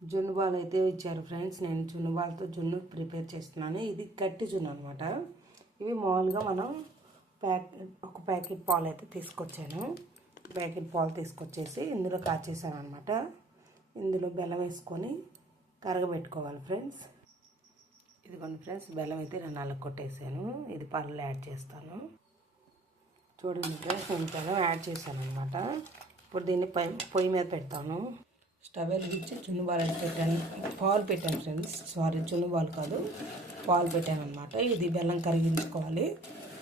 జున్ను బాల్ అయితే ఇచ్చారు ఫ్రెండ్స్. నేను జున్ను బాల్తో జున్ను ప్రిపేర్ చేస్తున్నాను. ఇది గట్టి జున్ను అనమాట. ఇవి మామూలుగా మనం ఒక ప్యాకెట్ పాలు అయితే తీసుకొచ్చాను. ప్యాకెట్ పాలు తీసుకొచ్చేసి ఇందులో కాచేసాను అనమాట. ఇందులో బెల్లం వేసుకొని కరగబెట్టుకోవాలి ఫ్రెండ్స్. ఇదిగోండి ఫ్రెండ్స్, బెల్లం అయితే నేను నల్లకొట్టేసాను. ఇది పాలలో యాడ్ చేస్తాను. చూడండి ఫ్రెండ్స్, నేను బెల్లం యాడ్ చేశాను అనమాట. ఇప్పుడు దీన్ని పొయ్యి మీద పెడతాను. స్టవ్ వెలిగించి జున్ను బాల్ అయితే పెట్టాను. పాలు పెట్టాను ఫ్రెండ్స్, సారీ జున్ను బాల్ కాదు, పాలు పెట్టాను అనమాట. ఇది బెల్లం కరిగించుకోవాలి.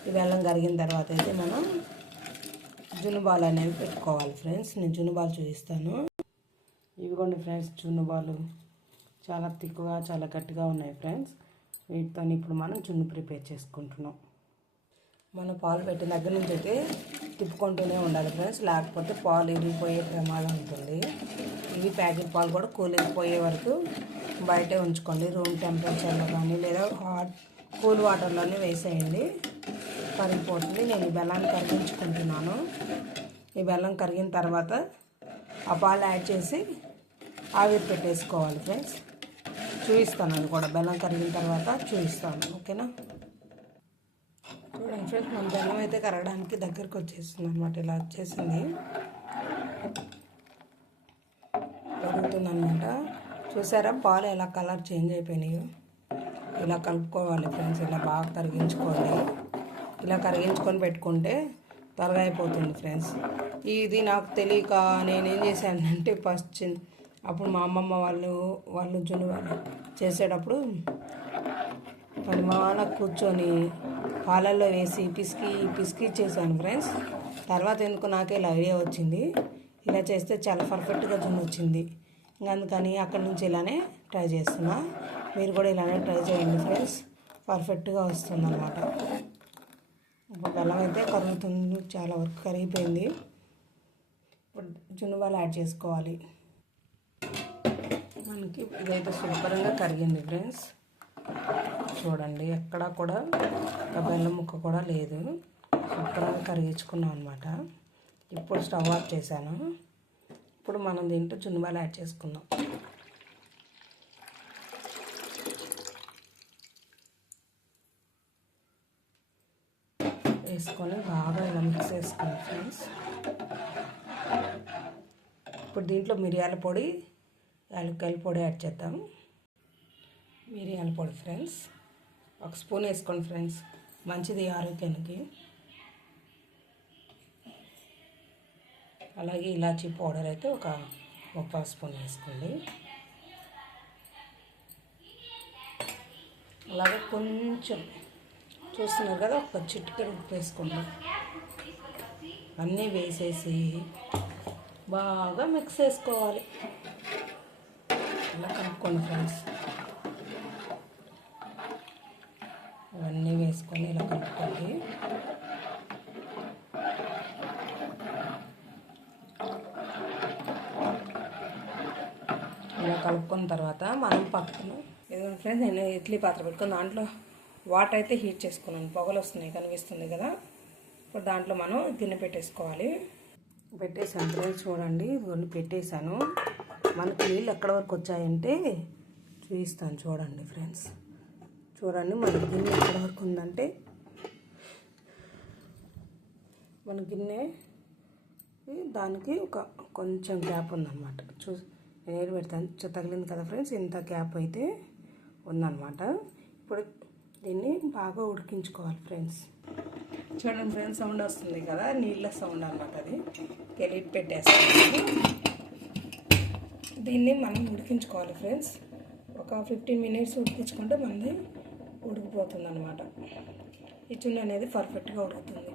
ఈ బెల్లం కరిగిన తర్వాత అయితే మనం జున్ను బాల్ అనేవి పెట్టుకోవాలి ఫ్రెండ్స్. నేను జున్ను బాల్ చూపిస్తాను. ఇవిగోండి ఫ్రెండ్స్, జున్ను బాలు చాలా తిక్కుగా చాలా గట్టిగా ఉన్నాయి ఫ్రెండ్స్. వీటితో ఇప్పుడు మనం జున్ను ప్రిపేర్ చేసుకుంటున్నాం. మనం పాలు పెట్టిన దగ్గర నుంచి అయితే తిప్పుకుంటూనే ఉండాలి ఫ్రెండ్స్, లేకపోతే పాలు ఇరిగిపోయే ప్రమాదం ఉంటుంది. ఇవి ప్యాకెట్ పాలు కూడా కూలిపోయే వరకు బయటే ఉంచుకోండి. రూమ్ టెంపరేచర్లో కానీ లేదా కూల్ వాటర్లోనే వేసేయండి, కరిగిపోతుంది. నేను ఈ బెల్లాన్ని కరిగించుకుంటున్నాను. ఈ బెల్లం కరిగిన తర్వాత ఆ పాలు యాడ్ చేసి ఆవిరి పెట్టేసుకోవాలి ఫ్రెండ్స్. చూపిస్తాను, అది కూడా బెల్లం కరిగిన తర్వాత చూపిస్తాను, ఓకేనా? చూడండి ఫ్రెండ్స్, మన బెల్లం అయితే కరగడానికి దగ్గరకు వచ్చేస్తుంది అనమాట. ఇలా వచ్చేసింది, కరుగుతుంది అనమాట. చూసారా పాలు ఎలా కలర్ చేంజ్ అయిపోయినాయో? ఇలా కలుపుకోవాలి ఫ్రెండ్స్, ఇలా బాగా కరిగించుకోవాలి. ఇలా కరిగించుకొని పెట్టుకుంటే త్వరగా అయిపోతుంది ఫ్రెండ్స్. ఇది నాకు తెలియక నేనేం చేశానంటే ఫస్ట్ అప్పుడు మా అమ్మమ్మ వాళ్ళు జున్ను వాళ్ళు చేసేటప్పుడు పనిమాల కూర్చొని పాలల్లో వేసి పిసికి చేశాను ఫ్రెండ్స్. తర్వాత ఎందుకు నాకే ఇలా ఐడియా వచ్చింది, ఇలా చేస్తే చాలా పర్ఫెక్ట్గా జున్ను వచ్చింది. ఇంకా అందుకని అక్కడి నుంచి ఇలానే ట్రై చేస్తున్నా. మీరు కూడా ఇలానే ట్రై చేయండి ఫ్రెండ్స్, పర్ఫెక్ట్గా వస్తుంది అన్నమాట. ఇప్పుడు బెల్లం అయితే కరుగుతుంది, చాలా వరకు కరిగిపోయింది. ఇప్పుడు జున్ను బాల్ యాడ్ చేసుకోవాలి. మనకి ఇదైతే శుభ్రంగా కరిగింది ఫ్రెండ్స్. చూడండి, ఎక్కడా కూడా బెల్లం ముక్క కూడా లేదు, శుభ్రంగా కరిగించుకున్నాం అనమాట. ఇప్పుడు స్టవ్ ఆఫ్ చేశాను. ఇప్పుడు మనం దీంట్లో జున్ను బాల్ యాడ్ చేసుకుందాం. వేసుకొని బాగా ఇలా మిక్స్ చేసుకోండి ఫ్రెండ్స్. ఇప్పుడు దీంట్లో మిరియాల పొడి, యాలక్కాయల పొడి యాడ్ చేద్దాం. మిరియాల పొడి ఫ్రెండ్స్ 1 స్పూన్ వేసుకోండి ఫ్రెండ్స్, మంచిది ఆరోగ్యానికి. అలాగే ఇలాచీ పౌడర్ అయితే ఒక 1/2 స్పూన్ వేసుకోండి. అలాగే కొంచెం చూస్తున్నారు కదా, ఒక చిటికెడు ఉప్పు వేసుకోండి. అన్నీ వేసేసి బాగా మిక్స్ చేసుకోవాలి. ఇలా కలుపుకోండి ఫ్రెండ్స్. ఇవన్నీ వేసుకొని ఇలా కలుపుకోండి. ఇలా కలుపుకున్న తర్వాత మనం పక్కన ఏదో ఫ్రెండ్స్, నేను ఇడ్లీ పాత్ర పెట్టుకుని దాంట్లో వాటర్ అయితే హీట్ చేసుకున్నాను. పొగలు వస్తున్నాయి కనిపిస్తుంది కదా. ఇప్పుడు దాంట్లో మనం గిన్నె పెట్టేసుకోవాలి. పెట్టేసాను ఫ్రెండ్స్, చూడండి ఇవన్నీ పెట్టేశాను. మనకి నీళ్ళు ఎక్కడ వరకు వచ్చాయంటే చూపిస్తాను చూడండి ఫ్రెండ్స్. చూడండి మన గిన్నె ఎక్కడ వరకు ఉందంటే, మన గిన్నె దానికి ఒక కొంచెం గ్యాప్ ఉందన్నమాట. నేను ఏడు పెడతాను, తగిలింది కదా ఫ్రెండ్స్, ఇంత గ్యాప్ అయితే ఉందన్నమాట. ఇప్పుడు దీన్ని బాగా ఉడికించుకోవాలి ఫ్రెండ్స్. చూడండి ఫ్రెండ్స్, సౌండ్ వస్తుంది కదా, నీళ్ళ సౌండ్ అన్నమాట. అది కెలిట్ పెట్టేస్తాను. దీన్ని మనం ఉడికించుకోవాలి ఫ్రెండ్స్. ఒక 15 మినిట్స్ ఉడికించుకుంటే మనది ఉడికిపోతుంది అనమాట. ఈ చున్నీ అనేది పర్ఫెక్ట్గా ఉడుకుతుంది.